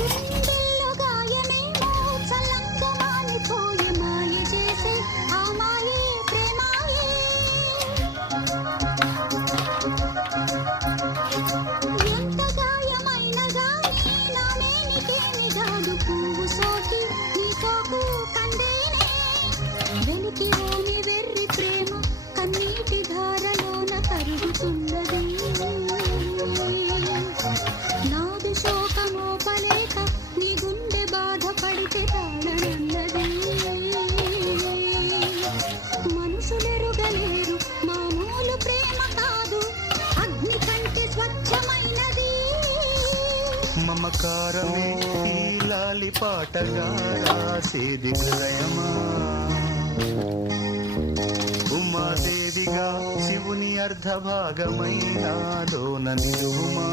గుండెల్లో గాయమేమో చల్లంగా మానిపోయే మాయ చేసే ఆ మాయే ప్రేమాయే. ఎంత గాయమైన గానీ నా మేనికేమి కాదు పువ్వు సోకి నీ సోకు కందేనే. వెలికి ఓని వెర్రి ప్రేమ కన్నీటి ధారలోన కరుగుతున్నది. నాది శోకమోపలేక నీ గుండె బాధపడితే తాళనన్నది. మనుషులెరుగలేరు మామూలు ప్రేమ కాదు అగ్ని కంటే స్వచ్ఛమైనది. మమకారమే ఈ లాలి పాటగా రాసేది హృదయమా. ఉమాదేవిగా శివుని అర్ధభాగమైనాలోన నిలువుమా.